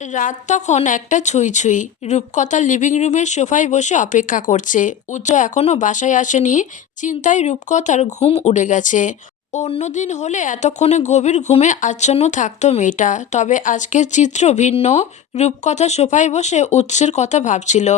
রাত তখন একটা ছুঁই ছুঁই। রূপকথা লিভিং রুমের সোফায় বসে অপেক্ষা করছে। উচ্চ এখনো বাসায় আসেনি। চিন্তায় রূপকথার ঘুম উড়ে গেছে। অন্যদিন হলে এতক্ষণে গভীর ঘুমে আচ্ছন্ন থাকতো মেয়েটা, তবে আজকের চিত্র ভিন্ন। রূপকথা সোফায় বসে উৎসের কথা ভাবছিল।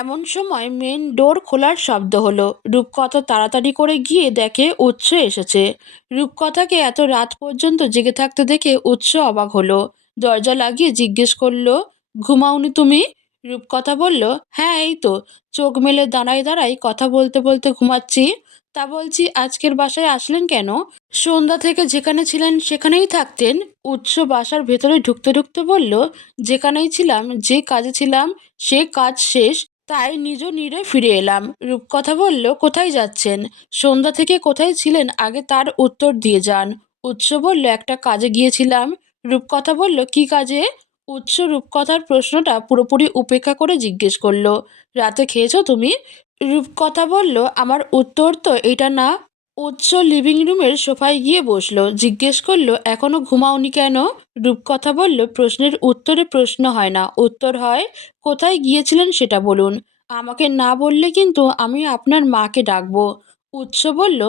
এমন সময় মেন ডোর খোলার শব্দ হলো। রূপকথা তাড়াতাড়ি করে গিয়ে দেখে উৎস এসেছে। রূপকথাকে এত রাত পর্যন্ত জেগে থাকতে দেখে উৎস অবাক হলো। দরজা লাগিয়ে জিজ্ঞেস করলো, ঘুমাওনি তুমি? রূপকথা বলল, হ্যাঁ এই তো, চোখ মেলে দাঁড়ায় দাঁড়াই কথা বলতে বলতে ঘুমাচ্ছি। তা বলছি, আজকের বাসায় আসলেন কেন? সন্ধ্যা থেকে যেখানে ছিলেন সেখানেই থাকতেন। উৎস বাসার ভেতরে ঢুকতে ঢুকতে বলল, যেখানেই ছিলাম, যে কাজে ছিলাম, সে কাজ শেষ, তাই নিজ নিরে ফিরে এলাম। রূপকথা বলল, কোথায় যাচ্ছেন? সন্ধ্যা থেকে কোথায় ছিলেন আগে তার উত্তর দিয়ে যান। উৎস বলল, একটা কাজে গিয়েছিলাম। রূপকথা বলল, কি কাজে? উৎস রূপকথার প্রশ্নটা পুরোপুরি উপেক্ষা করে জিজ্ঞেস করলো, রাতে খেয়েছো তুমি? রূপকথা বলল, আমার উত্তর তো এটা না। উৎস লিভিং রুমের সোফায় গিয়ে বসলো। জিজ্ঞেস করলো, এখনো ঘুমাওনি কেন? রূপকথা বলল, প্রশ্নের উত্তরে প্রশ্ন হয় না, উত্তর হয়। কোথায় গিয়েছিলেন সেটা বলুন। আমাকে না বললে কিন্তু আমি আপনার মাকে ডাকবো। উৎস বলল,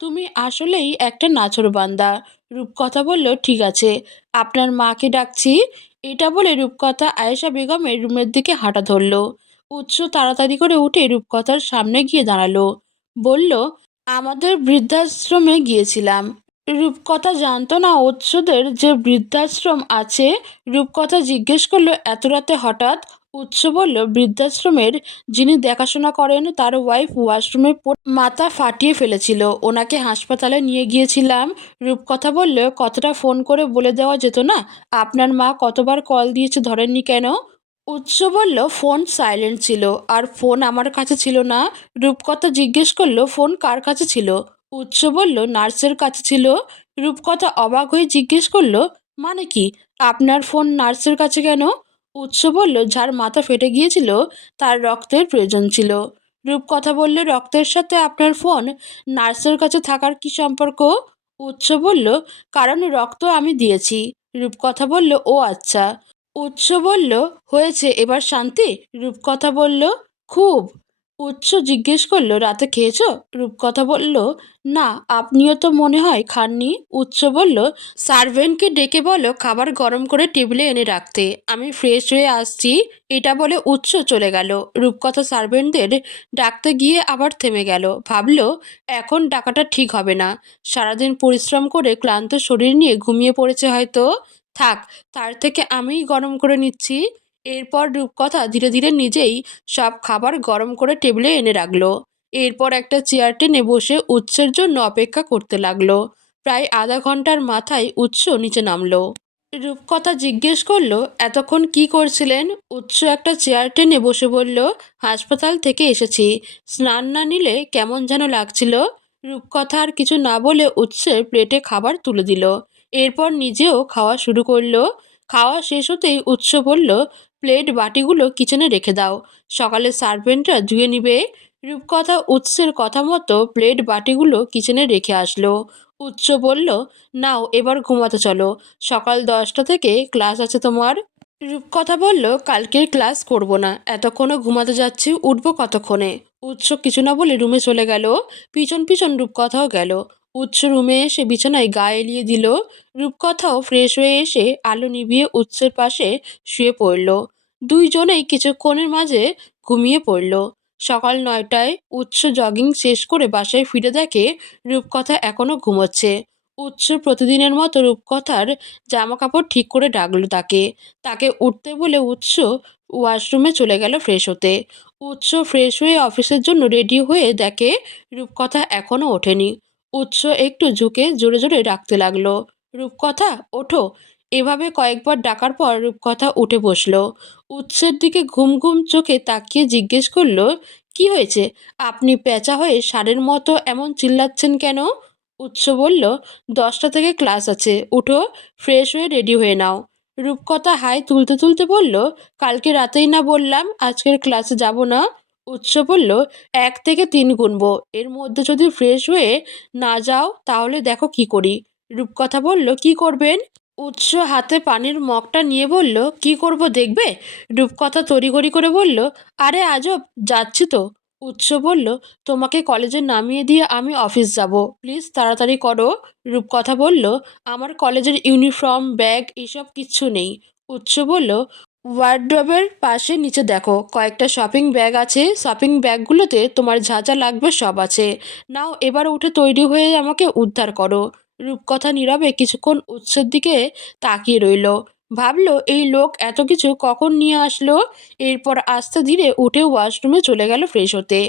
তুমি আসলেই একটা নাছোড়বান্দা। রূপকথা বলল, ঠিক আছে, আপনার মাকে ডাকছি। এটা বলে রূপকথা আয়েশা বেগমের রুমের দিকে হাঁটা ধরল। উৎস তাড়াতাড়ি করে উঠে রূপকথার সামনে গিয়ে দাঁড়ালো। বলল, আমাদের বৃদ্ধাশ্রমে গিয়েছিলাম। রূপকথা জানতো না উৎসদের যে বৃদ্ধাশ্রম আছে। রূপকথা জিজ্ঞেস করলো, এত রাতে হঠাৎ? উৎস বলল, বৃদ্ধাশ্রমের যিনি দেখাশোনা করেন তার ওয়াইফ ওয়াশরুমে পড়ে মাথা ফাটিয়ে ফেলেছিল, ওনাকে হাসপাতালে নিয়ে গিয়েছিলাম। রূপকথা বলল, কথাটা ফোন করে বলে দেওয়া যেত না? আপনার মা কতবার কল দিয়েছে, ধরেননি কেন? উৎস বলল, ফোন সাইলেন্ট ছিল, আর ফোন আমার কাছে ছিল না। রূপকথা জিজ্ঞেস করলো, ফোন কার কাছে ছিল? উৎস বলল, নার্সের কাছে ছিল। রূপকথা অবাক হয়ে জিজ্ঞেস করলো, মানে কি, আপনার ফোন নার্সের কাছে কেন? উৎস বলল, যার মাথা ফেটে গিয়েছিল তার রক্তের প্রয়োজন ছিল। রূপকথা বলল, রক্তের সাথে আপনার ফোন নার্সের কাছে থাকার কি সম্পর্ক? উৎস বলল, কারণ রক্ত আমি দিয়েছি। রূপকথা বলল, ও আচ্ছা। উৎস বলল, হয়েছে এবার শান্তি? রূপকথা বলল, খুব। উৎস জিজ্ঞেস করলো, রাতে খেয়েছো? রূপকথা বলল, না, আপনিও তো মনে হয় খাননি। উৎস বলল, সার্ভেন্টকে ডেকে বলো খাবার গরম করে টেবিলে এনে রাখতে, আমি ফ্রেশ হয়ে আসছি। এটা বলে উৎস চলে গেল। রূপকথা সার্ভেন্টদের ডাকতে গিয়ে আবার থেমে গেল। ভাবলো, এখন ডাকাটা ঠিক হবে না। সারাদিন পরিশ্রম করে ক্লান্ত শরীর নিয়ে ঘুমিয়ে পড়েছে হয়তো। থাক, তার থেকে আমিই গরম করে নিচ্ছি। এরপর রূপকথা ধীরে ধীরে নিজেই সব খাবার গরম করে টেবিলে এনে রাখলো। এরপর একটা চেয়ার টেনে বসে উৎসের জন্য অপেক্ষা করতে লাগলো। প্রায় আধা ঘন্টার মাথায় উৎস নিচে নামলো। রূপকথা জিজ্ঞেস করলো, এতক্ষণ কি করছিলেন? উৎস একটা চেয়ার টেনে বসে বলল, হাসপাতাল থেকে এসেছি, স্নান না নিলে কেমন যেন লাগছিল। রূপকথা আর কিছু না বলে উৎসের প্লেটে খাবার তুলে দিল। এরপর নিজেও খাওয়া শুরু করলো। খাওয়া শেষ হতেই উৎস বলল, প্লেট বাটিগুলো কিচেনে রেখে দাও, সকালে সার্ভেন্টরা ধুয়ে নিবে। রূপকথা উৎসের কথা মতো প্লেট বাটিগুলো কিচেনে রেখে আসলো। উৎস বলল, নাও এবার ঘুমাতে চলো, সকাল 10টা থেকে ক্লাস আছে তোমার। রূপকথা বলল, কালকের ক্লাস করব না, এতক্ষণও ঘুমাতে যাচ্ছি, উঠবো কতক্ষণে? উৎস কিছু না বলে রুমে চলে গেল। পিছন পিছন রূপকথাও গেল। উৎস রুমে এসে বিছানায় গা এলিয়ে দিল। রূপকথাও ফ্রেশ হয়ে এসে আলো নিভিয়ে উৎসের পাশে শুয়ে পড়ল। দুইজনেই কিছুক্ষণের মাঝে ঘুমিয়ে পড়ল। সকাল 9টায় উৎস জগিং শেষ করে বাসায় ফিরে দেখে রূপকথা এখনো ঘুমোচ্ছে। উৎস প্রতিদিনের মতো রূপকথার জামা কাপড় ঠিক করে ডাকলো তাকে। তাকে উঠতে বলে উৎস ওয়াশরুমে চলে গেল ফ্রেশ হতে। উৎস ফ্রেশ হয়ে অফিসের জন্য রেডি হয়ে দেখে রূপকথা এখনো ওঠেনি। উৎস একটু ঝুঁকে জোরে জোরে ডাকতে লাগলো, রূপকথা ওঠো। এভাবে কয়েকবার ডাকার পর রূপকথা উঠে বসলো। উৎসের দিকে ঘুম ঘুম চোখে তাকিয়ে জিজ্ঞেস করলো, কি হয়েছে? আপনি পেঁচা হয়ে ষাঁড়ের মতো এমন চিল্লাচ্ছেন কেন? উৎস বলল, 10টা থেকে ক্লাস আছে, উঠো, ফ্রেশ হয়ে রেডি হয়ে নাও। রূপকথা হাই তুলতে তুলতে বলল, কালকে রাতেই না বললাম আজকের ক্লাসে যাব না। উৎস বলল, 1 থেকে 3 গুনবো, এর মধ্যে যদি ফ্রেশ হয়ে না যাও তাহলে দেখো কি করি। রূপকথা বলল, কি করবেন? উৎস হাতে পানির মগটা নিয়ে বলল, কি করব দেখবে? রূপকথা তড়িঘড়ি করে বলল, আরে আজব, যাচ্ছি তো। উৎস বলল, তোমাকে কলেজে নামিয়ে দিয়ে আমি অফিস যাব, প্লিজ তাড়াতাড়ি করো। রূপকথা বলল, আমার কলেজের ইউনিফর্ম, ব্যাগ এসব কিচ্ছু নেই। উৎস বলল, ওয়ার্ড্রবের পাশে নিচে দেখো, কয়েকটা শপিং ব্যাগ আছে, শপিং ব্যাগগুলোতে তোমার যা যা লাগবে সব আছে। নাও এবার উঠে তৈরি হয়ে আমাকে উদ্ধার করো। রূপকথা নীরবে কিছুক্ষণ উৎসের দিকে তাকিয়ে রইল। ভাবলো এই লোক এত কিছু কখন নিয়ে আসলো। এরপর আস্তে ধীরে উঠে ওয়াশরুমে চলে গেল ফ্রেশ হতে।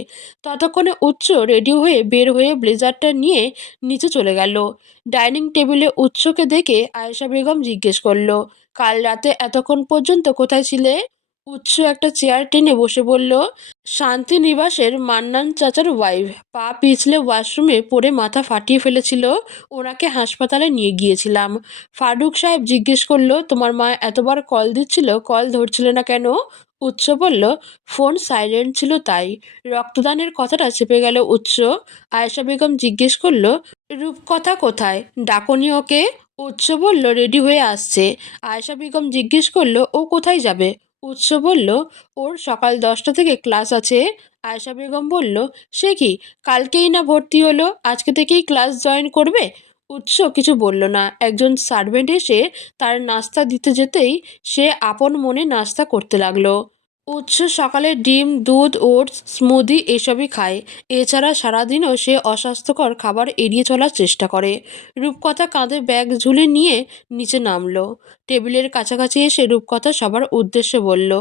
ততক্ষণে উৎস রেডি হয়ে বের হয়ে ব্লেজারটা নিয়ে নিচে চলে গেল। ডাইনিং টেবিলে উৎসকে দেখে আয়েশা বেগম জিজ্ঞেস করলো, কাল রাতে এতক্ষণ পর্যন্ত কোথায় ছিলে? উৎস একটা চেয়ার টেনে বসে বলল, শান্তিনিবাসের মান্নান চাচার ওয়াইফ পা পিছলে ওয়াশরুমে পড়ে মাথা ফাটিয়ে ফেলেছিল, ওনাকে হাসপাতালে নিয়ে গিয়েছিলাম। ফারুক সাহেব জিজ্ঞেস করলো, তোমার মা এতবার কল দিচ্ছিল, কল ধরছিলে না কেন? উৎস বলল, ফোন সাইলেন্ট ছিল তাই। রক্তদানের কথাটা চেপে গেল উৎস। আয়েশা বেগম জিজ্ঞেস করলো, রূপকথা কোথায়, ডাকনি ওকে? উৎস বলল, রেডি হয়ে আসছে। আয়েশা বেগম জিজ্ঞেস করলো, ও কোথায় যাবে? উৎস বলল, ওর সকাল 10টা থেকে ক্লাস আছে। আয়েশা বেগম বলল, সে কি, কালকেই না ভর্তি হলো, আজকে থেকেই ক্লাস জয়েন করবে? উৎস কিছু বলল না। একজন সার্ভেন্ট এসে তার নাস্তা দিতে যেতেই সে আপন মনে নাস্তা করতে লাগলো। উৎস সকালে ডিম, দুধ, ওটস, স্মুদি এসবই খায়। এছাড়া সারাদিনও সে অস্বাস্থ্যকর খাবার এড়িয়ে চলার চেষ্টা করে। রূপকথা কাঁধে ব্যাগ ঝুলে নিয়ে নিচে নামলো। টেবিলের কাছাকাছি এসে রূপকথা সবার উদ্দেশ্যে বলল,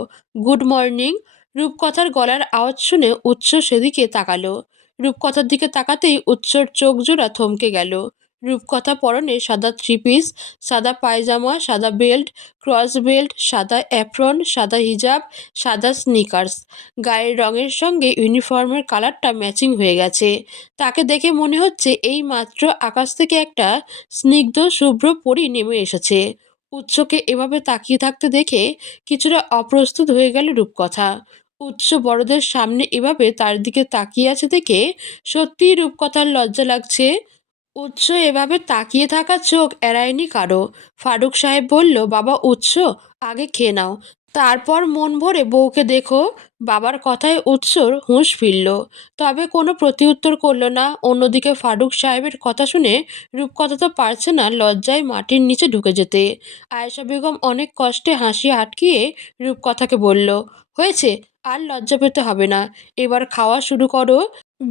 গুড মর্নিং। রূপকথার গলার আওয়াজ শুনে উৎস সেদিকে তাকালো। রূপকথার দিকে তাকাতেই উৎসর চোখ জোড়া থমকে গেল। রূপকথা পরনে সাদা থ্রি পিস, সাদা পায়জামা, সাদা বেল্ট, ক্রস বেল্ট, সাদা অ্যাপ্রন, সাদা হিজাব, সাদা স্নিকার্স। গায়ের রঙের সঙ্গে ইউনিফর্মের কালারটা ম্যাচিং হয়ে গেছে। তাকে দেখে মনে হচ্ছে এই মাত্র আকাশ থেকে একটা স্নিগ্ধ শুভ্র পরী নেমে এসেছে। উৎসকে এভাবে তাকিয়ে থাকতে দেখে কিছুটা অপ্রস্তুত হয়ে গেল রূপকথা। উৎস বড়দের সামনে এভাবে তার দিকে তাকিয়ে আছে দেখে সত্যিই রূপকথার লজ্জা লাগছে। উৎস এভাবে তাকিয়ে থাকা চোখ এড়ায়নি কারো। ফারুক সাহেব বলল, বাবা উৎস, আগে খেয়ে নাও, তারপর মন ভরে বউকে দেখো। বাবার কথায় উৎসর হুঁশ ফিরল, তবে কোনো প্রতিউত্তর করল না। অন্যদিকে ফারুক সাহেবের কথা শুনে রূপকথা তো পারছে না লজ্জায় মাটির নিচে ঢুকে যেতে। আয়েশা বেগম অনেক কষ্টে হাসি আটকিয়ে রূপকথাকে বলল, হয়েছে, আর লজ্জা পেতে হবে না, এবার খাওয়া শুরু করো।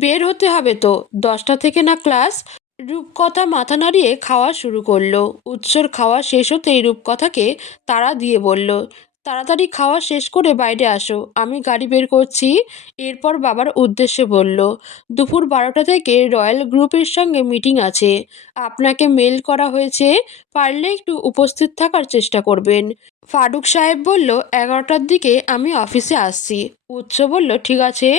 বের হতে হবে তো, 10টা থেকে না ক্লাস? রূপকথা মাথা নাড়িয়ে খাওয়া শুরু করলো। উৎসর খাওয়া শেষ হতেই রূপকথাকে তাড়া দিয়ে বলল, তাড়াতাড়ি খাওয়া শেষ করে বাইরে আসো, আমি গাড়ি বের করছি। এরপর বাবার উদ্দেশ্যে বলল, দুপুর 12টা থেকে রয়্যাল গ্রুপের সঙ্গে মিটিং আছে, আপনাকে মেল করা হয়েছে, পারলে একটু উপস্থিত থাকার চেষ্টা করবেন। ফারুক সাহেব বলল, 11টার দিকে আমি অফিসে আসছি। উৎস বলল, ঠিক আছে।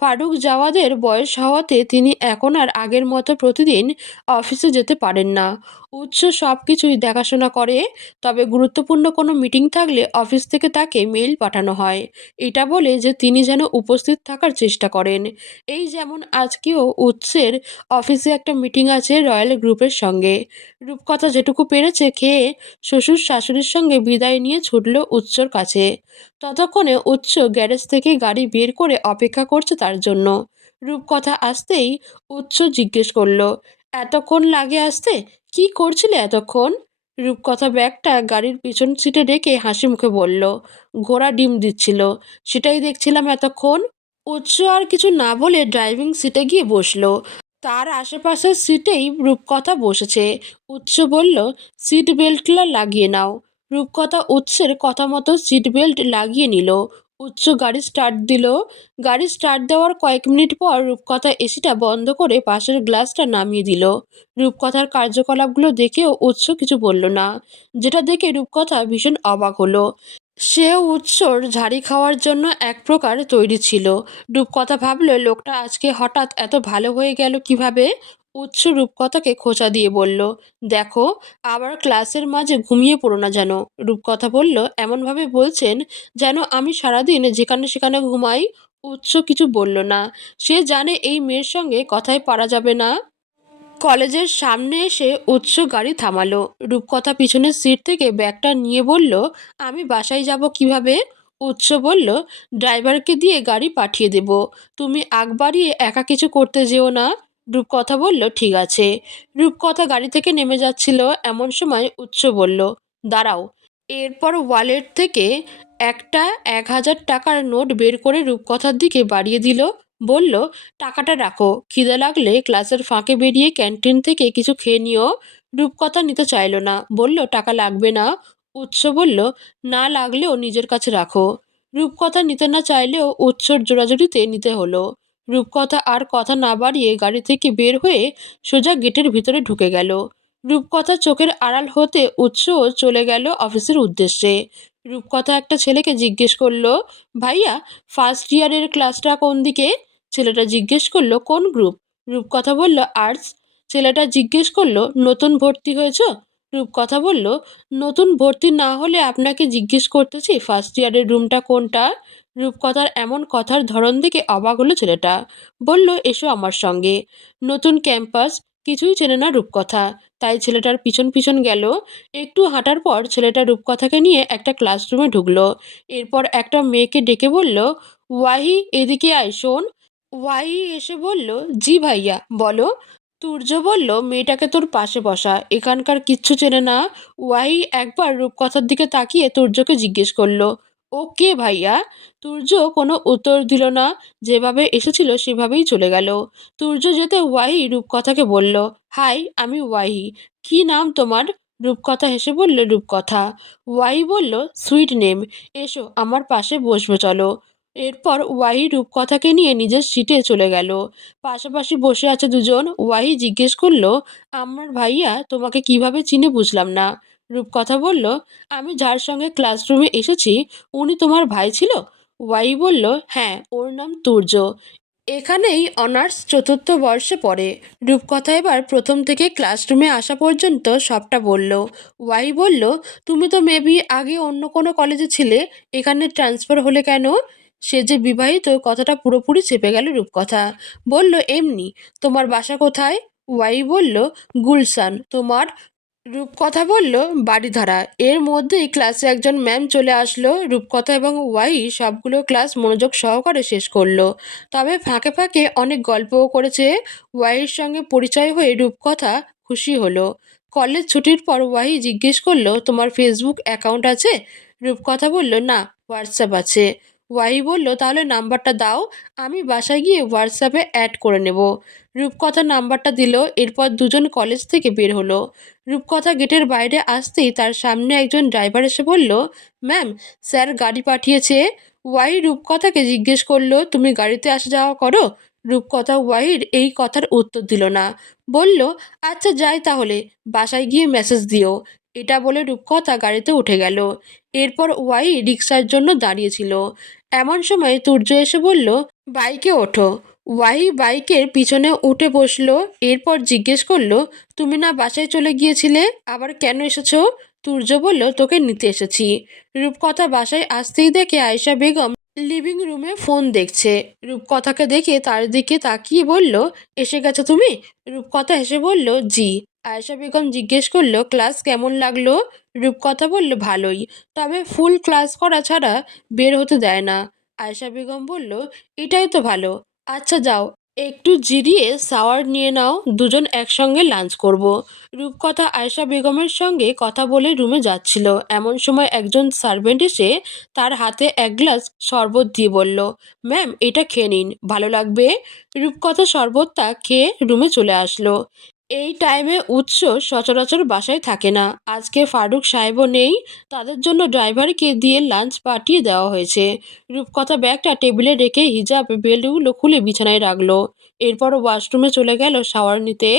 ফারুক জাওয়াদের বয়স হওয়াতে তিনি এখন আর আগের মতো প্রতিদিন অফিসে যেতে পারেন না। উৎস সব কিছুই দেখাশোনা করে, তবে গুরুত্বপূর্ণ কোনো মিটিং থাকলে অফিস থেকে তাকে মেইল পাঠানো হয়, এটা বলে যে তিনি যেন উপস্থিত থাকার চেষ্টা করেন। এই যেমন আজকেও উৎসের অফিসে একটা মিটিং আছে রয়্যাল গ্রুপের সঙ্গে। রূপকথা যেটুকু পেরেছে খেয়ে শ্বশুর শাশুড়ির সঙ্গে বিদায় নিয়ে ছুটল উৎসর কাছে। ততক্ষণে উৎস গ্যারেজ থেকে গাড়ি বের করে অপেক্ষা করছে তার জন্য। রূপকথা আসতেই উৎস জিজ্ঞেস করলো, এতক্ষণ লাগে আসতে, কি করছিলে এতক্ষণ? রূপকথা ব্যাগটা গাড়ির পিছন সিটে রেখে হাসি মুখে বলল, ঘোড়া ডিম দিচ্ছিল, সেটাই দেখছিলাম এতক্ষণ। উৎস আর কিছু না বলে ড্রাইভিং সিটে গিয়ে বসলো। তার আশেপাশের সিটেই রূপকথা বসেছে। উৎস বলল, সিট বেল্টটা লাগিয়ে নাও। রূপকথা উৎসের কথা মতো সিট বেল্ট লাগিয়ে নিল। উৎস গাড়ি স্টার্ট দিল। গাড়ি স্টার্ট দেওয়ার কয়েক মিনিট পর রূপকথা এসিটা বন্ধ করে পাশের গ্লাসটা নামিয়ে দিল। রূপকথার কার্যকলাপগুলো দেখেও উৎস কিছু বলল না, যেটা দেখে রূপকথা ভীষণ অবাক হলো। সেও উৎসর ঝাড়ি খাওয়ার জন্য এক প্রকার তৈরি ছিল। রূপকথা ভাবল, লোকটা আজকে হঠাৎ এত ভালো হয়ে গেল কিভাবে। উৎস রূপকথাকে খোঁচা দিয়ে বলল, দেখো, আবার ক্লাসের মাঝে ঘুমিয়ে পড়ো না যেন। রূপকথা বলল, এমনভাবে বলছেন যেন আমি সারাদিন যেখানে সেখানে ঘুমাই। উৎস কিছু বলল না, সে জানে এই মেয়ের সঙ্গে কথায় পারা যাবে না। কলেজের সামনে এসে উৎস গাড়ি থামালো। রূপকথা পিছনের সিট থেকে ব্যাগটা নিয়ে বলল, আমি বাসায় যাব কিভাবে? উৎস বলল, ড্রাইভারকে দিয়ে গাড়ি পাঠিয়ে দেব, তুমি আগ বাড়িয়ে একা কিছু করতে যেও না। রূপকথা বলল, ঠিক আছে। রূপকথা গাড়ি থেকে নেমে যাচ্ছিল, এমন সময় উৎস বলল, দাঁড়াও। এরপর ওয়ালেট থেকে একটা 1,000 টাকার নোট বের করে রূপকথার দিকে বাড়িয়ে দিল। বলল, টাকাটা রাখো, খিদে লাগলে ক্লাসের ফাঁকে বেরিয়ে ক্যান্টিন থেকে কিছু খেয়ে নিও। রূপকথা নিতে চাইল না, বলল, টাকা লাগবে না। উৎস বলল, না লাগলেও নিজের কাছে রাখো। রূপকথা নিতে না চাইলেও উৎসর জোরাজুরিতে নিতে হলো। রূপকথা আর কথা না বাড়িয়ে গাড়ি থেকে বের হয়ে সোজা গেটের ভিতরে ঢুকে গেল। রূপকথা চোখের আড়াল হতে উৎসও চলে গেল অফিসের উদ্দেশ্যে। রূপকথা একটা ছেলেকে জিজ্ঞেস করলো, ভাইয়া, ফার্স্ট ইয়ারের ক্লাসটা কোন দিকে? ছেলেটা জিজ্ঞেস করলো, কোন গ্রুপ? রূপকথা বলল, আর্টস। ছেলেটা জিজ্ঞেস করলো, নতুন ভর্তি হয়েছ? রূপকথা বলল, নতুন ভর্তি না হলে আপনাকে জিজ্ঞেস করতেছি ফার্স্ট ইয়ারের রুমটা কোনটা? রূপকথার এমন কথার ধরন দেখে অবাক হলো ছেলেটা। বলল, এসো আমার সঙ্গে। নতুন ক্যাম্পাস, কিছুই চেনে না রূপকথা, তাই ছেলেটার পিছন পিছন গেল। একটু হাঁটার পর ছেলেটা রূপকথাকে নিয়ে একটা ক্লাসরুমে ঢুকলো। এরপর একটা মেয়েকে ডেকে বলল, ওয়াহি, এদিকে আয়, শোন। ওয়াহি এসে বলল, জি ভাইয়া, বলো। তুর্য বলল, মেয়েটাকে তোর পাশে বসা, এখানকার কিচ্ছু চেনে না। ওয়াহি একবার রূপকথার দিকে তাকিয়ে তুর্যকে জিজ্ঞেস করলো, ও কে ভাইয়া? তুর্য কোনো উত্তর দিল না, যেভাবে এসেছিল সেভাবেই চলে গেল। তুর্য যেতে ওয়াহি রূপকথাকে বলল, হাই, আমি ওয়াহি। কি নাম তোমার? রূপকথা হেসে বলল, রূপকথা। ওয়াহি বলল, সুইট নেম। এসো আমার পাশে বসবে, চলো। এরপর ওয়াহি রূপকথাকে নিয়ে নিজের সিটে চলে গেল। পাশাপাশি বসে আছে দুজন। ওয়াহি জিজ্ঞেস করলো, আমার ভাইয়া তোমাকে কিভাবে চিনে বুঝলাম না। রূপকথা বলল, আমি যার সঙ্গে ক্লাসরুমে এসেছি উনি তোমার ভাই ছিল? ওয়াহি বলল, হ্যাঁ, ওর নাম তুর্য, এখানেই অনার্স চতুর্থ বর্ষে পড়ে। রূপকথা এবার প্রথম থেকে ক্লাসরুমে আসা পর্যন্ত সবটা বলল। ওয়াহি বলল, তুমি তো মেবি আগে অন্য কোনো কলেজে ছিলে, এখানে ট্রান্সফার হলে কেন? সে যে বিবাহিত কথাটা পুরোপুরি চেপে গেল রূপকথা। বলল, এমনি। তোমার বাসা কোথায়? ওয়াহি বলল, গুলশান। তোমার? রূপকথা বলল, বাড়িধারা। এর মধ্যেই ক্লাসে একজন ম্যাম চলে আসলো। রূপকথা এবং ওয়াহি সবগুলো ক্লাস মনোযোগ সহকারে শেষ করলো, তবে ফাঁকে ফাঁকে অনেক গল্পও করেছে। ওয়াহির সঙ্গে পরিচয় হয়ে রূপকথা খুশি হলো। কলেজ ছুটির পর ওয়াহি জিজ্ঞেস করলো, তোমার ফেসবুক অ্যাকাউন্ট আছে? রূপকথা বলল, না, হোয়াটসঅ্যাপ আছে। ওয়াহি বলল, তাহলে নাম্বারটা দাও, আমি বাসায় গিয়ে হোয়াটসঅ্যাপে অ্যাড করে নেব। রূপকথা নাম্বারটা দিল। এরপর দুজন কলেজ থেকে বের হলো। রূপকথা গেটের বাইরে আসতেই তার সামনে একজন ড্রাইভার এসে বলল, ম্যাম, স্যার গাড়ি পাঠিয়েছে। ওয়াহি রূপকথাকে জিজ্ঞেস করলো, তুমি গাড়িতে আসা যাওয়া করো? রূপকথা ওয়াহির এই কথার উত্তর দিল না। বলল, আচ্ছা যাই তাহলে, বাসায় গিয়ে মেসেজ দিও। এটা বলে রূপকথা গাড়িতে উঠে গেল। এরপর ওয়াহি রিক্সার জন্য দাঁড়িয়েছিল। এমন সময় তুর্য এসে বলল, বাইকে ওঠো। ওয়াহি বাইকের পিছনে উঠে বসলো। এরপর জিজ্ঞেস করলো, তুমি না বাসায় চলে গিয়েছিলে, আবার কেন এসেছো? তুর্য বলল, তোকে নিতে এসেছি। রূপকথা বাসায় আসতেই দেখে আয়েশা বেগম লিভিং রুমে ফোন দেখছে। রূপকথাকে দেখে তার দিকে তাকিয়ে বলল, এসে গেছো তুমি? রূপকথা হেসে বলল, জি। আয়েশা বেগম জিজ্ঞেস করলো, ক্লাস কেমন লাগলো? রূপকথা বলল, ভালোই, তবে ফুল ক্লাস করা ছাড়া বের হতে দেয় না। আয়েশা বেগম বলল, এটাই তো ভালো। আচ্ছা যাও, একটু জিরিয়ে শাওয়ার নিয়ে নাও, দুজন একসঙ্গে লাঞ্চ করব। রূপকথা আয়েশা বেগমের সঙ্গে কথা বলে রুমে যাচ্ছিল, এমন সময় একজন সার্ভেন্ট এসে তার হাতে এক গ্লাস শরবত দিয়ে বলল, ম্যাম, এটা খেয়ে নিন, ভালো লাগবে। রূপকথা শরবতটা খেয়ে রুমে চলে আসলো। এই টাইমে উৎস সচরাচর বাসায় থাকে না। আজকে ফারুক সাহেবও নেই, তাদের জন্য ড্রাইভারকে দিয়ে লাঞ্চ পাঠিয়ে দেওয়া হয়েছে। রূপকথা ব্যাগটা টেবিলে রেখে হিজাব বেল্টগুলো খুলে বিছানায় রাখলো। এরপর ওয়াশরুমে চলে গেল শাওয়ার নিতে।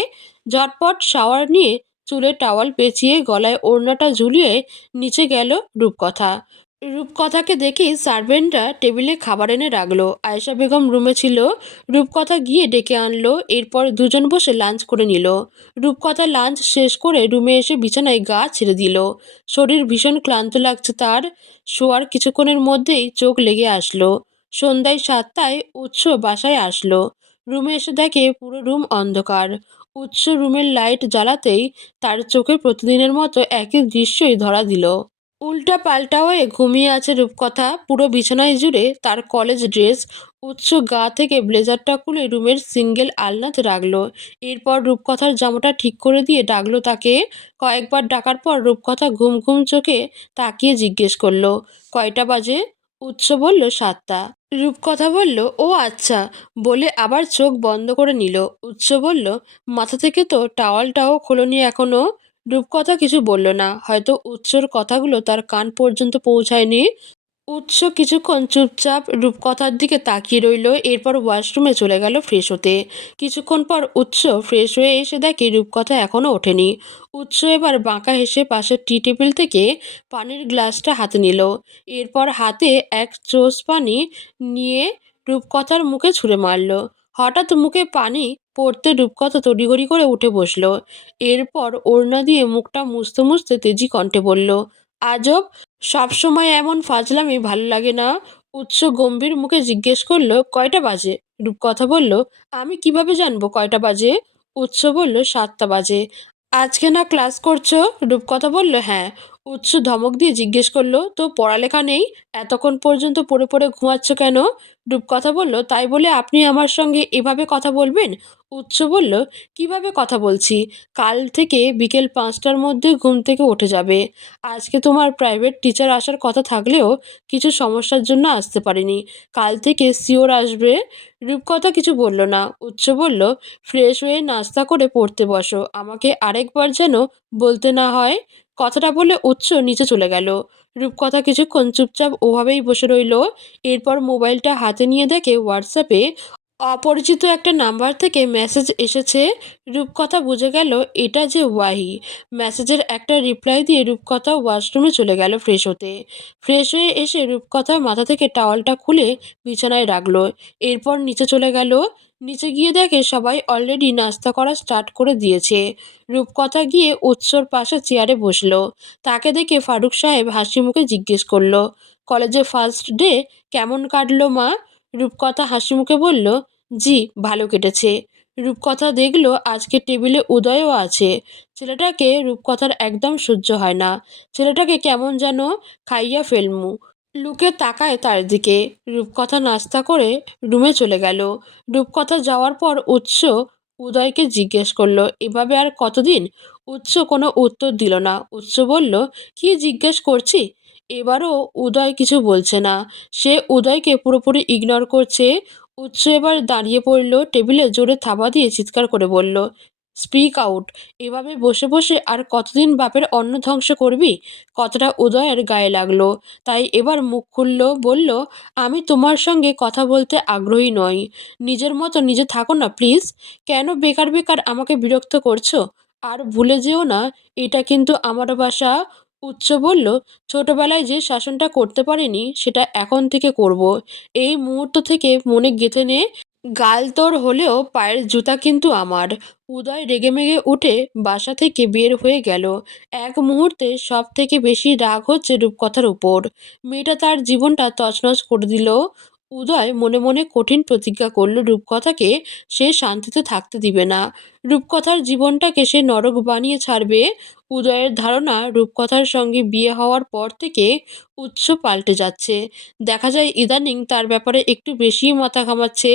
ঝটপট শাওয়ার নিয়ে চুলে টাওয়াল পেঁচিয়ে গলায় ওড়নাটা ঝুলিয়ে নিচে গেল রূপকথা। রূপকথাকে দেখেই সার্ভেন্টরা টেবিলে খাবার এনে রাখলো। আয়েশা বেগম রুমে ছিল। রূপকথা গিয়ে ডেকে আনলো। এরপর দুজন বসে লাঞ্চ করে নিল। রূপকথা লাঞ্চ শেষ করে রুমে এসে বিছানায় গা ছেড়ে দিল। শরীর ভীষণ ক্লান্ত লাগছে তার। শোয়ার কিছুক্ষণের মধ্যেই চোখ লেগে আসলো। সন্ধ্যায় 7টায় উৎস বাসায় আসলো। রুমে এসে দেখে পুরো রুম অন্ধকার। উৎস রুমের লাইট জ্বালাতেই তার চোখে প্রতিদিনের মতো একই দৃশ্যই ধরা দিল। উল্টা পাল্টা হয়ে ঘুমিয়ে আছে রূপকথা, পুরো বিছানায় জুড়ে তার কলেজ ড্রেস। উৎস গা থেকে ব্লেজারটা খুলে রুমের সিঙ্গেল আলনাতে রাখলো। এরপর রূপকথার জামাটা ঠিক করে দিয়ে ডাকলো তাকে। কয়েকবার ডাকার পর রূপকথা ঘুম ঘুম চোখে তাকিয়ে জিজ্ঞেস করলো, কয়টা বাজে? উৎস বলল, 7টা। রূপকথা বলল, ও আচ্ছা, বলে আবার চোখ বন্ধ করে নিল। উৎস বলল, মাথা থেকে তো টাওয়ালটাও খোলনি এখনো। রূপকথা কিছু বলল না, হয়তো উৎসর কথাগুলো তার কান পর্যন্ত পৌঁছায়নি। উৎস কিছুক্ষণ চুপচাপ রূপকথার দিকে তাকিয়ে রইল, এরপর ওয়াশরুমে চলে গেল ফ্রেশ হতে। কিছুক্ষণ পর উৎস ফ্রেশ হয়ে এসে দেখে রূপকথা এখনও ওঠেনি। উৎস এবার বাঁকা হেসে পাশের টি টেবিল থেকে পানির গ্লাসটা হাতে নিল। এরপর হাতে এক চোষ পানি নিয়ে রূপকথার মুখে ছুঁড়ে মারল। হঠাৎ মুখে পানি পড়তে রূপকথা তড়িঘড়ি করে উঠে বসলো। এরপর ওড়না দিয়ে মুখটা মুছতে মুছতে তেজি কণ্ঠে বলল, আজব, সবসময় এমন ফাজলামি ভালো লাগে না। উৎস গম্ভীর মুখে জিজ্ঞেস করলো, কয়টা বাজে? রূপকথা বলল, আমি কিভাবে জানবো কয়টা বাজে? উৎস বলল, 7টা বাজে। আজকে না ক্লাস করছো? রূপকথা বলল, হ্যাঁ। উৎস ধমক দিয়ে জিজ্ঞেস করলো, তো পড়ালেখা নেই? এতক্ষণ পর্যন্ত পড়ে পড়ে ঘুমাচ্ছ কেন? রূপকথা বলল, তাই বলে আপনি আমার সঙ্গে এভাবে কথা বলবেন? উৎস বলল, কিভাবে কথা বলছি? কাল থেকে বিকেল 5টার মধ্যে ঘুম থেকে উঠে যাবে। আজকে তোমার প্রাইভেট টিচার আসার কথা থাকলেও কিছু সমস্যার জন্য আসতে পারেনি। কাল থেকে শিওর আসবে। রূপকথা কিছু বলল না। উৎস বলল, ফ্রেশ হয়ে নাস্তা করে পড়তে বসো, আমাকে আরেকবার যেন বলতে না হয়। কথাটা বলে উৎস নিচে চলে গেল। রূপকথা কিছুক্ষণ চুপচাপ ওভাবেই বসে রইল। এরপর মোবাইলটা হাতে নিয়ে দেখে হোয়াটসঅ্যাপে অপরিচিত একটা নাম্বার থেকে মেসেজ এসেছে। রূপকথা বুঝে গেল এটা যে ওয়াহি। মেসেজের একটা রিপ্লাই দিয়ে রূপকথা ওয়াশরুমে চলে গেল ফ্রেশ হতে। ফ্রেশ হয়ে এসে রূপকথা মাথা থেকে টাওয়ালটা খুলে বিছানায় রাখলো। এরপর নিচে চলে গেল। নিচে গিয়ে দেখে সবাই অলরেডি নাস্তা করা স্টার্ট করে দিয়েছে। রূপকথা গিয়ে উৎসর পাশে চেয়ারে বসলো। তাকে দেখে ফারুক সাহেব হাসি মুখে জিজ্ঞেস করলো, কলেজে ফার্স্ট ডে কেমন কাটলো মা? রূপকথা হাসি মুখে বলল, জি, ভালো কেটেছে। রূপকথা দেখলো আজকে টেবিলে উদয়ও আছে। ছেলেটাকে রূপকথার একদম সহ্য হয় না। ছেলেটাকে কেমন যেন খাইয়া ফেলমু। লুকে তাকায় তার দিকে। রূপকথা নাস্তা করে রুমে চলে গেল। রূপকথা যাওয়ার পর উৎস উদয়কে জিজ্ঞেস করলো, এভাবে আর কতদিন? উৎস কোনো উত্তর দিল না। উৎস বলল, কি জিজ্ঞেস করছি? এবারও উদয় কিছু বলছে না। সে উদয়কে পুরোপুরি ইগনোর করছে। উৎস এবার দাঁড়িয়ে পড়ল, টেবিলে জোরে থাবা দিয়ে চিৎকার করে বলল, স্পিক আউট। এভাবে বসে বসে আর কতদিন বাপের অন্ন ধ্বংস করবি? কথাটা উদয়ের গায়ে লাগলো। তাই এবার মুখ খুলল, বলল, আমি তোমার সঙ্গে কথা বলতে আগ্রহী নই। নিজের মতো নিজে থাকো না প্লিজ। কেন বেকার বেকার আমাকে বিরক্ত করছো? আর ভুলে যেও না, এটা কিন্তু আমার বাসা। উৎস বলল, ছোটবেলায় যে শাসনটা করতে পারিনি সেটা এখন থেকে করব। এই মুহূর্ত থেকে মনে গেঁথে নে, গাল তোর হলেও পায়ের জুতা কিন্তু আমার। উদয় রেগেমেগে উঠে বাসা থেকে বের হয়ে গেল। এক মুহূর্তে সব থেকে বেশি রাগ হচ্ছে রূপকথার উপর। মেয়েটা তার জীবনটা তছনছ করে দিল। উদয় মনে মনে কঠিন প্রতিজ্ঞা করল রূপকথাকে সে শান্তিতে থাকতে দিবে না। রূপকথার জীবনটাকে সে নরক বানিয়ে ছাড়বে। উদয়ের ধারণা রূপকথার সঙ্গে বিয়ে হওয়ার পর থেকে উৎস পাল্টে যাচ্ছে। দেখা যায় ইদানিং তার ব্যাপারে একটু বেশিই মাথা ঘামাচ্ছে।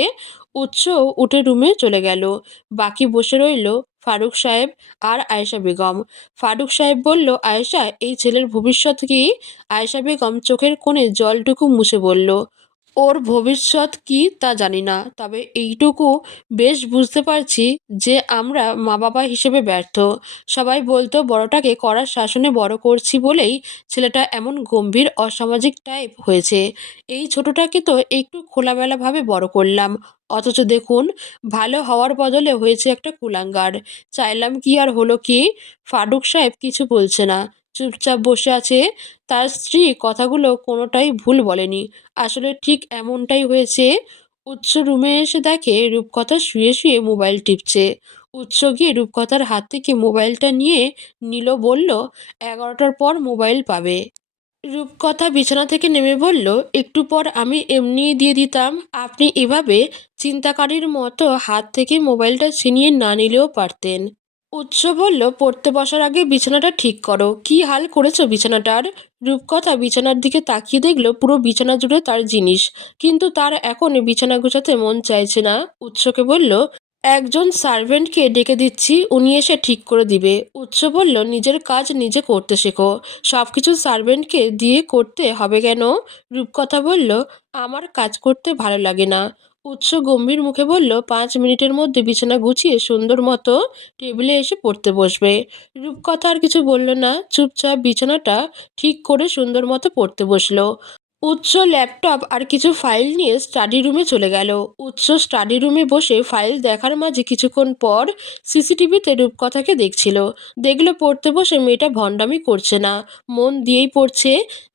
উৎস উঠে রুমে চলে গেল। বাকি বসে রইল ফারুক সাহেব আর আয়েশা বেগম। ফারুক সাহেব বলল, আয়েশা, এই ছেলের ভবিষ্যৎ কি? আয়েশা বেগম চোখের কোণে জলটুকু মুছে বলল, ওর ভবিষ্যৎ কি তা জানি না, তবে এইটুকু বেশ বুঝতে পারছি যে আমরা মা বাবা হিসেবে ব্যর্থ। সবাই বলতো বড়টাকে কড়া শাসনে বড় করছি বলেই ছেলেটা এমন গম্ভীর অসামাজিক টাইপ হয়েছে। এই ছোটটাকে তো একটু খোলামেলাভাবে বড় করলাম, অথচ দেখুন, ভালো হওয়ার বদলে হয়েছে একটা কুলাঙ্গার। চাইলাম কি আর হলো কি? ফারুক সাহেব কিছু বলছে না, চুপচাপ বসে আছে। তার স্ত্রী কথাগুলো কোনোটাই ভুল বলেনি, আসলে ঠিক এমনটাই হয়েছে। উৎস রুমে এসে দেখে রূপকথা শুয়ে শুয়ে মোবাইল টিপছে। উৎস গিয়ে রূপকথার হাত থেকে মোবাইলটা নিয়ে নিল, বলল, 11টার পর মোবাইল পাবে। রূপকথা বিছানা থেকে নেমে বলল, একটু পর আমি এমনিই দিয়ে দিতাম। আপনি এভাবে চিন্তাকারীর মতো হাত থেকে মোবাইলটা ছিনিয়ে না নিলেও পারতেন। উৎস বলল, পড়তে বসার আগে বিছানাটা ঠিক করো। কি হাল করেছো বিছানাটার? রূপকথা বিছানার দিকে তাকিয়ে দেখল পুরো বিছানা জুড়ে তার জিনিস, কিন্তু তার এখন বিছানা গোছাতে মন চাইছে না। উৎসকে বলল, একজন সার্ভেন্টকে ডেকে দিচ্ছি, উনি এসে ঠিক করে দিবে। উৎস বলল, নিজের কাজ নিজে করতে শেখো, সব কিছু সার্ভেন্টকে দিয়ে করতে হবে কেন? রূপকথা বলল, আমার কাজ করতে ভালো লাগে না। উৎস গম্ভীর মুখে বলল, 5 মিনিটের মধ্যে বিছানা গুছিয়ে সুন্দর মতো টেবিলে এসে পড়তে বসবে। রূপকথা আর কিছু বলল না, চুপচাপ বিছানাটা ঠিক করে সুন্দর মতো পড়তে বসলো। উৎস ল্যাপটপ আর কিছু ফাইল নিয়ে স্টাডি রুমে চলে গেল। উৎস স্টাডি রুমে বসে ফাইল দেখার মাঝে কিছুক্ষণ পর সিসিটিভিতে রূপকথাকে দেখছিল। দেখলো পড়তে বসে মেয়েটা ভণ্ডামি করছে না, মন দিয়েই পড়ছে,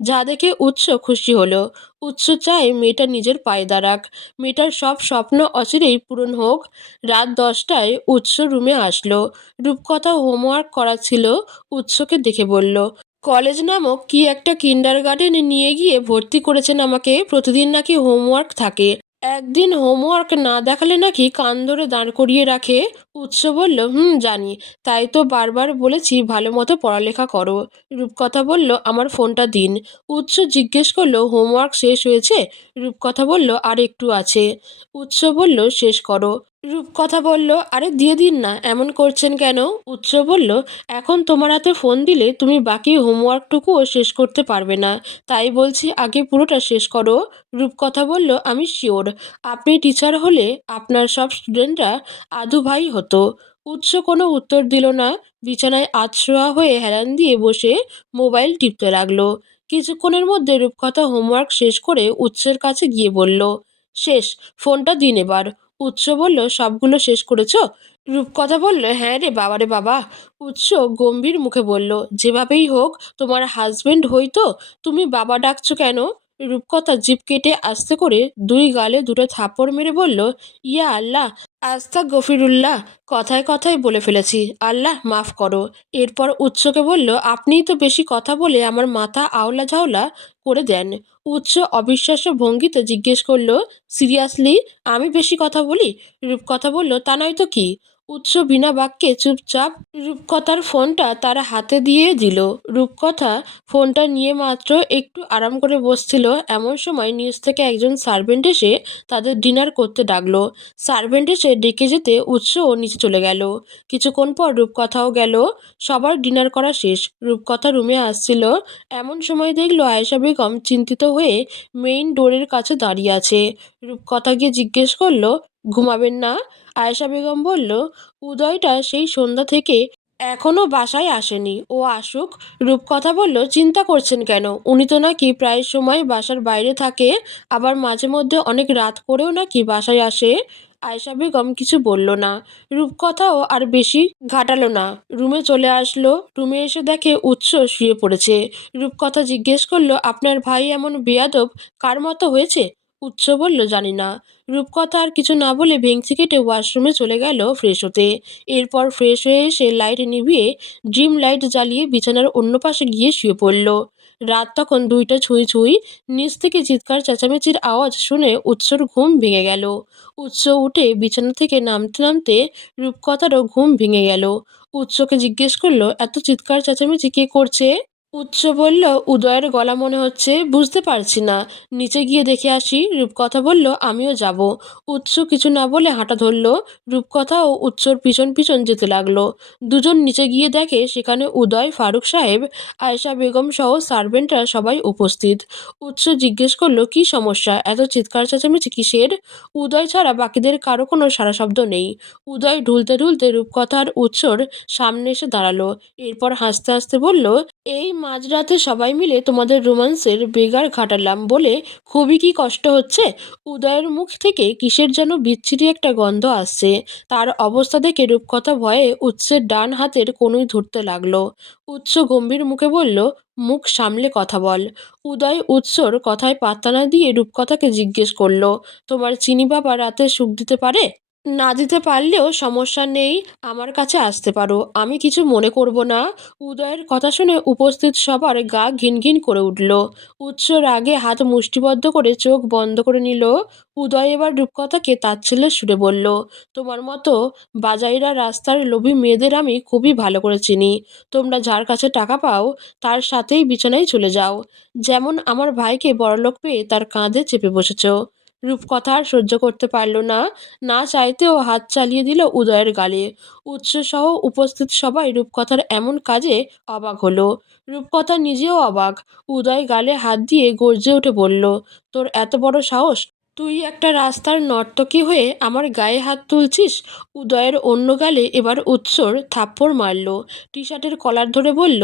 যা দেখে উৎস খুশি হলো। উৎস চায় মেয়েটা নিজের পায়ে দাঁড়াক, মেয়েটার সব স্বপ্ন অচিরেই পূরণ হোক। রাত 10টায় উৎস রুমে আসলো। রূপকথা হোমওয়ার্ক করা ছিল, উৎসকে দেখে বলল, কলেজ নামক কি একটা কিন্ডারগার্টেনে নিয়ে গিয়ে ভর্তি করেছেন আমাকে, প্রতিদিন নাকি হোমওয়ার্ক থাকে, একদিন হোমওয়ার্ক না দেখালে নাকি কান ধরে দাঁড় করিয়ে রাখে। উৎস বলল, জানি, তাই তো বারবার বলেছি ভালো মতো পড়ালেখা করো। রূপকথা বলল, আমার ফোনটা দিন। উৎস জিজ্ঞেস করলো, হোমওয়ার্ক শেষ হয়েছে? রূপকথা বলল, আর একটু আছে। উৎস বলল, শেষ করো। রূপকথা বলল, আরে দিয়ে দিন না, এমন করছেন কেন? উৎস বলল, এখন তোমার হাতে ফোন দিলে তুমি বাকি হোমওয়ার্কটুকুও শেষ করতে পারবে না, তাই বলছি আগে পুরোটা শেষ করো। রূপকথা বলল, আমি শিওর, আপনি টিচার হলে আপনার সব স্টুডেন্টরা আদু ভাই হতো। উৎস কোনো উত্তর দিল না, বিছানায় আধশোয়া হয়ে হেলান দিয়ে বসে মোবাইল টিপতে লাগলো। কিছুক্ষণের মধ্যে রূপকথা হোমওয়ার্ক শেষ করে উৎসের কাছে গিয়ে বলল, শেষ, ফোনটা দিন এবার। উৎস বলল, সবগুলো শেষ করেছো? রূপকথা বলল, হ্যাঁ রে বাবা রে বাবা। উৎস গম্ভীর মুখে বলল, যেভাবেই হোক তোমার হাজবেন্ড হই তো, তুমি বাবা ডাকছো কেন? রূপকথা জিভ কেটে আস্তে করে দুই গালে দুটো থাপ্পড় মেরে বলল, ইয়া আল্লাহ, আস্তাক গফিরুল্লাহ, কথায় কথায় বলে ফেলেছি, আল্লাহ মাফ করো। এরপর উৎসকে বলল, আপনিই তো বেশি কথা বলে আমার মাথা আওলা ঝাওলা করে দেন। উৎস অবিশ্বাস্য ভঙ্গিতে জিজ্ঞেস করলো, সিরিয়াসলি আমি বেশি কথা বলি? রূপকথা বলল, তা নয় তো কি। উৎস বিনা বাক্যে চুপচাপ রূপকথার ফোনটা তার হাতে দিয়ে দিল। রূপকথা ফোনটা নিয়ে মাত্র একটু আরাম করে বসছিল, এমন সময় নিচ থেকে একজন সার্ভেন্ট এসে তাদের ডিনার করতে ডাকলো। সার্ভেন্ট এসে ডেকে যেতে উৎসও নিচে চলে গেল। কিছুক্ষণ পর রূপকথাও গেল। সবার ডিনার করা শেষ, রূপকথা রুমে আসছিল, এমন সময় দেখলো আয়েশা বেগম চিন্তিত হয়ে মেইন ডোরের কাছে দাঁড়িয়ে আছে। রূপকথা গিয়ে জিজ্ঞেস করলো, ঘুমাবেন না? আয়েশা বেগম বলল, উদয়টা সেই সন্ধ্যা থেকে এখনো বাসায় আসেনি, ও আসুক। রূপকথা বলল, চিন্তা করছেন কেন? উনি তো নাকি প্রায় সময় বাসার বাইরে থাকে, আবার মাঝে মধ্যে অনেক রাত করেও নাকি বাসায় আসে। আয়েশা বেগম কিছু বলল না। রূপকথাও আর বেশি ঘাটালো না, রুমে চলে আসলো। রুমে এসে দেখে উৎস শুয়ে পড়েছে। রূপকথা জিজ্ঞেস করলো, আপনার ভাই এমন বেয়াদব কার মতো হয়েছে? উৎস বলল, জানি না। রূপকথা আর কিছু না বলে ভেংচি কেটে ওয়াশরুমে চলে গেল ফ্রেশ হতে। এরপর ফ্রেশ হয়ে এসে লাইট নিভিয়ে ড্রিম লাইট জ্বালিয়ে বিছানার অন্য পাশে গিয়ে শুয়ে পড়ল। রাত তখন 2টা ছুঁই ছুঁই। নিচ থেকে চিৎকার চেঁচামেচির আওয়াজ শুনে উৎসর ঘুম ভেঙে গেল। উৎস উঠে বিছানা থেকে নামতে নামতে রূপকথারও ঘুম ভেঙে গেল। উৎসকে জিজ্ঞেস করলো, এত চিৎকার চেঁচামেচি কে করছে? উৎস বলল, উদয়ের গলা মনে হচ্ছে, বুঝতে পারছি না, নিচে গিয়ে দেখে আসি। রূপকথা বলল, আমিও যাব। উৎস কিছু না বলে হাঁটা ধরল। রূপকথা ও উৎসর পিছন পিছন যেতে লাগলো। দুজন নিচে গিয়ে দেখে সেখানে উদয়, ফারুক সাহেব, আয়েশা বেগম সহ সার্ভেন্টরা সবাই উপস্থিত। উৎস জিজ্ঞেস করলো, কি সমস্যা, এত চিৎকার চেঁচামেচি কিসের? উদয় ছাড়া বাকিদের কারো কোনো সারা শব্দ নেই। উদয় ঢুলতে ঢুলতে রূপকথার উৎসর সামনে এসে দাঁড়ালো। এরপর হাসতে হাসতে বলল, এই মাঝরাতে সবাই মিলে তোমাদের রোমান্সের বেগার ঘাটালাম বলে খুবই কি কষ্ট হচ্ছে? উদয়ের মুখ থেকে কিসের যেন বিচ্ছিরি একটা গন্ধ আসছে। তার অবস্থা দেখে রূপকথা ভয়ে উৎসের ডান হাতের কনুই ধরতে লাগলো। উৎস গম্ভীর মুখে বলল, মুখ সামলে কথা বল। উদয় উৎসর কথায় পাত্তা না দিয়ে রূপকথাকে জিজ্ঞেস করলো, তোমার চিনি বাবা রাতে সুখ দিতে পারে? না দিতে পারলেও সমস্যা নেই, আমার কাছে আসতে পারো, আমি কিছু মনে করব না। উদয়ের কথা শুনে উপস্থিত সবার গা ঘিনঘিন করে উঠল। উৎস রাগে হাত মুষ্টিবদ্ধ করে চোখ বন্ধ করে নিল। উদয় এবার রূপকথাকে তাচ্ছিল্যের সুরে বলল, তোমার মতো বাজাইরা রাস্তার লোভী মেয়েদের আমি খুবই ভালো করে চিনি। তোমরা যার কাছে টাকা পাও তার সাথেই বিছানায় চলে যাও, যেমন আমার ভাইকে বড়লোক পেয়ে তার কাঁধে চেপে বসেছ। রূপকথা আর সহ্য করতে পারল না, না চাইতেও হাত চালিয়ে দিল উদয়ের গালে। উৎসসহ উপস্থিত সবাই রূপকথার এমন কাজে অবাক হলো। রূপকথা নিজেও অবাক। উদয় গালে হাত দিয়ে গর্জে উঠে বলল, তোর এত বড় সাহস, তুই একটা রাস্তার নর্তকী হয়ে আমার গায়ে হাত তুলছিস? উদয়ের অন্য গালে এবার উৎসর থাপ্পড় মারল। টি শার্টের কলার ধরে বলল,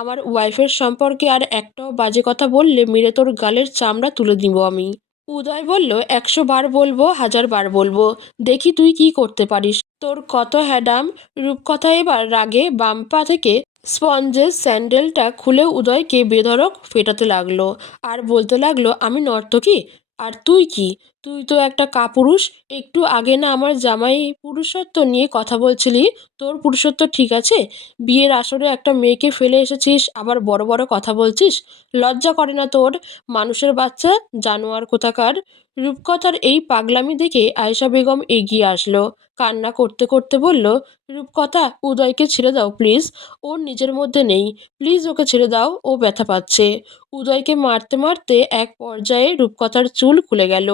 আমার ওয়াইফের সম্পর্কে আর একটাও বাজে কথা বললে মেরে তোর গালের চামড়া তুলে দিব আমি। উদয় বলল, ১০০ বার বলবো, ১০০০ বার বলবো, দেখি তুই কি করতে পারিস, তোর কত হ্যাডাম। রূপকথা এবার রাগে বাম পা থেকে স্পঞ্জের স্যান্ডেলটা খুলে উদয়কে বেধড়ক ফেটাতে লাগলো। আর বলতে লাগলো, আমি নর্তকী? আর তুই কি? তুই তো একটা কাপুরুষ। একটু আগে না আমার জামাই পুরুষত্ব নিয়ে কথা বলছিলি? তোর পুরুষত্ব ঠিক আছে? বিয়ের আসরে একটা মেয়েকে ফেলে এসেছিস, আবার বড় বড় কথা বলছিস? লজ্জা করে না তোর? মানুষের বাচ্চা, জানোয়ার কোথাকার। রূপকথার এই পাগলামি দেখে আয়েশা বেগম এগিয়ে আসলো। কান্না করতে করতে বলল, রূপকথা, উদয়কে ছেড়ে দাও প্লিজ, ওর নিজের মধ্যে নেই, প্লিজ ওকে ছেড়ে দাও, ও ব্যথা পাচ্ছে। উদয়কে মারতে মারতে এক পর্যায়ে রূপকথার চুল খুলে গেল,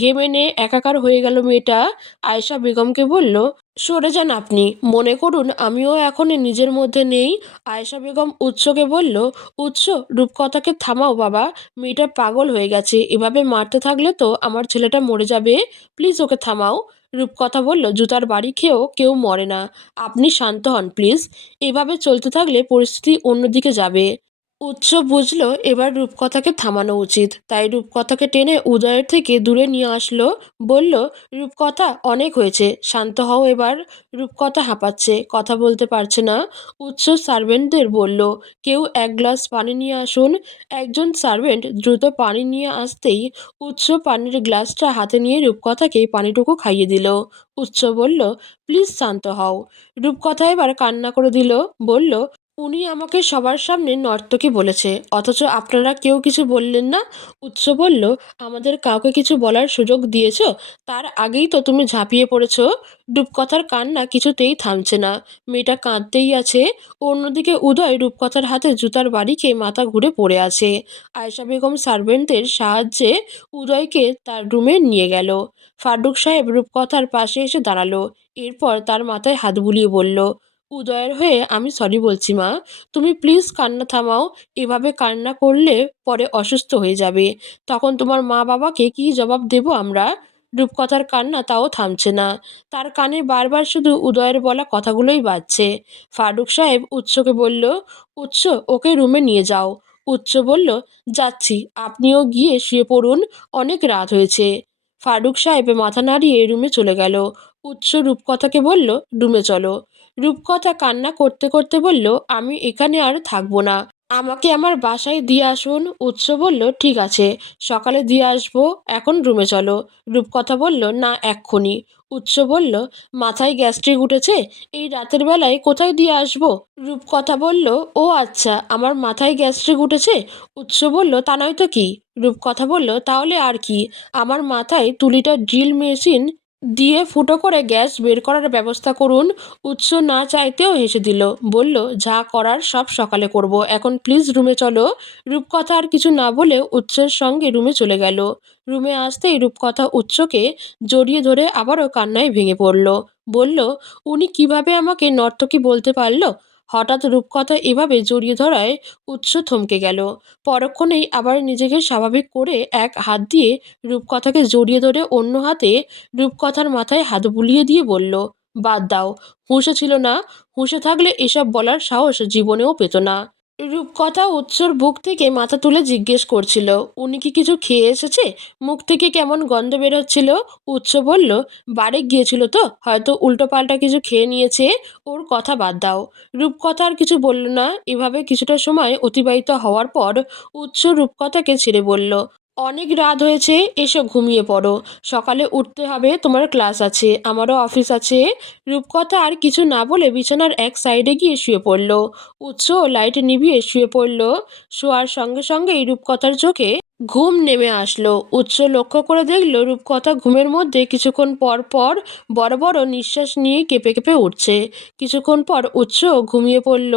ঘেমে নিয়ে একাকার হয়ে গেল মেয়েটা। আয়েশা বেগমকে বলল, সরে যান আপনি, মনে করুন আমিও এখন নিজের মধ্যে নেই। আয়েশা বেগম উৎসকে বলল, উৎস, রূপকথাকে থামাও বাবা, মেয়েটা পাগল হয়ে গেছে, এভাবে মারতে থাকলে তো আমার ছেলেটা মরে যাবে, প্লিজ ওকে থামাও। রূপকথা বলল, জুতার বাড়ি খেয়েও কেউ মরে না, আপনি শান্ত হন প্লিজ, এভাবে চলতে থাকলে পরিস্থিতি অন্যদিকে যাবে। উৎস বুঝল এবার রূপকথাকে থামানো উচিত, তাই রূপকথাকে টেনে উদয়ের থেকে দূরে নিয়ে আসলো। বলল, রূপকথা, অনেক হয়েছে, শান্ত হও এবার। রূপকথা হাঁপাচ্ছে, কথা বলতে পারছে না। উৎস সার্ভেন্টদের বলল, কেউ এক গ্লাস পানি নিয়ে আসুন। একজন সার্ভেন্ট দ্রুত পানি নিয়ে আসতেই উৎস পানির গ্লাসটা হাতে নিয়ে রূপকথাকে পানিটুকু খাইয়ে দিল। উৎস বলল, প্লিজ শান্ত হও। রূপকথা এবার কান্না করে দিল, বলল, উনি আমাকে সবার সামনে নর্তকী বলেছে, অথচ আপনারা কেউ কিছু বললেন না। উৎস বলল, আমাদের কাউকে কিছু বলার সুযোগ দিয়েছ? তার আগেই তো তুমি ঝাঁপিয়ে পড়েছ। রূপকথার কান্না কিছুতেই থামছে না, মেয়েটা কাঁদতেই আছে। অন্যদিকে উদয় রূপকথার হাতে জুতার বাড়ি খেয়ে মাথা ঘুরে পড়ে আছে। আয়েশা বেগম সার্ভেন্টদের সাহায্যে উদয়কে তার রুমে নিয়ে গেল। ফারুক সাহেব রূপকথার পাশে এসে দাঁড়ালো। এরপর তার মাথায় হাত বুলিয়ে বলল, উদয়ের হয়ে আমি সরি বলছি মা, তুমি প্লিজ কান্না থামাও, এভাবে কান্না করলে পরে অসুস্থ হয়ে যাবে, তখন তোমার মা বাবাকে কী জবাব দেব আমরা। রূপকথার কান্না তাও থামছে না, তার কানে বারবার শুধু উদয়ের বলা কথাগুলোই বাজছে। ফারুক সাহেব উৎসকে বলল, উৎস, ওকে রুমে নিয়ে যাও। উৎস বলল, যাচ্ছি, আপনিও গিয়ে শুয়ে পড়ুন, অনেক রাত হয়েছে। ফারুক সাহেব মাথা নাড়িয়ে রুমে চলে গেল। উৎস রূপকথাকে বলল, রুমে চলো। রূপকথা কান্না করতে করতে বলল, আমি এখানে আর থাকবো না, আমাকে আমার বাসায় দিয়ে আসুন। উৎস বলল, ঠিক আছে, সকালে দিয়ে আসবো, এখন রুমে চলো। রূপকথা বলল, না, এক্ষুনি। উৎস বলল, মাথায় গ্যাস্ট্রিক উঠেছে, এই রাতের বেলায় কোথায় দিয়ে আসবো? রূপকথা বলল, ও আচ্ছা, আমার মাথায় গ্যাস্ট্রিক উঠেছে। উৎস বলল, তা নয় তো কি? রূপকথা বলল, তাহলে আর কি, আমার মাথায় তুলিটা ড্রিল মেশিন দিয়ে ফুটো করে গ্যাস বের করার ব্যবস্থা করুন। উৎস না চাইতেও হেসে দিল, বলল, যা করার সব সকালে করব, এখন প্লিজ রুমে চলো। রূপকথা আর কিছু না বলে উৎসের সঙ্গে রুমে চলে গেল। রুমে আসতেই রূপকথা উৎসকে জড়িয়ে ধরে আবারও কান্নায় ভেঙে পড়ল। বলল, উনি কিভাবে আমাকে নর্তকী বলতে পারল? হঠাৎ রূপকথা এভাবে জড়িয়ে ধরায় উৎস থমকে গেল। পরক্ষণেই আবার নিজেকে স্বাভাবিক করে এক হাত দিয়ে রূপকথাকে জড়িয়ে ধরে অন্য হাতে রূপকথার মাথায় হাত বুলিয়ে দিয়ে বলল, বাদ দাও, হুঁশে ছিল না, হুঁশে থাকলে এসব বলার সাহস জীবনেও পেত না। রূপকথা উৎসর বুক থেকে মাথা তুলে জিজ্ঞেস করছিল, উনি কি কিছু খেয়ে এসেছে? মুখ থেকে কেমন গন্ধ বেরোচ্ছিল। উৎস বলল, বারে গিয়েছিল তো, হয়তো উল্টোপাল্টা কিছু খেয়ে নিয়েছে, ওর কথা বাদ দাও। রূপকথা আর কিছু বলল না। এভাবে কিছুটা সময় অতিবাহিত হওয়ার পর উৎস রূপকথাকে ছেড়ে বলল, অনেক রাত হয়েছে, এসো ঘুমিয়ে পড়ো। সকালে উঠতে হবে, তোমার ক্লাস আছে, আমারও অফিস আছে। রূপকথা আর কিছু না বলে বিছানার এক সাইডে গিয়ে শুয়ে পড়ল। উৎস লাইট নিভিয়ে শুয়ে পড়ল। শোয়ার সঙ্গে সঙ্গেই রূপকথার চোখে ঘুম নেমে আসলো। উৎস লক্ষ্য করে দেখল রূপকথা ঘুমের মধ্যে কিছুক্ষণ পর পর বড় বড় নিঃশ্বাস নিয়ে কেঁপে কেঁপে উঠছে। কিছুক্ষণ পর উৎস ঘুমিয়ে পড়ল।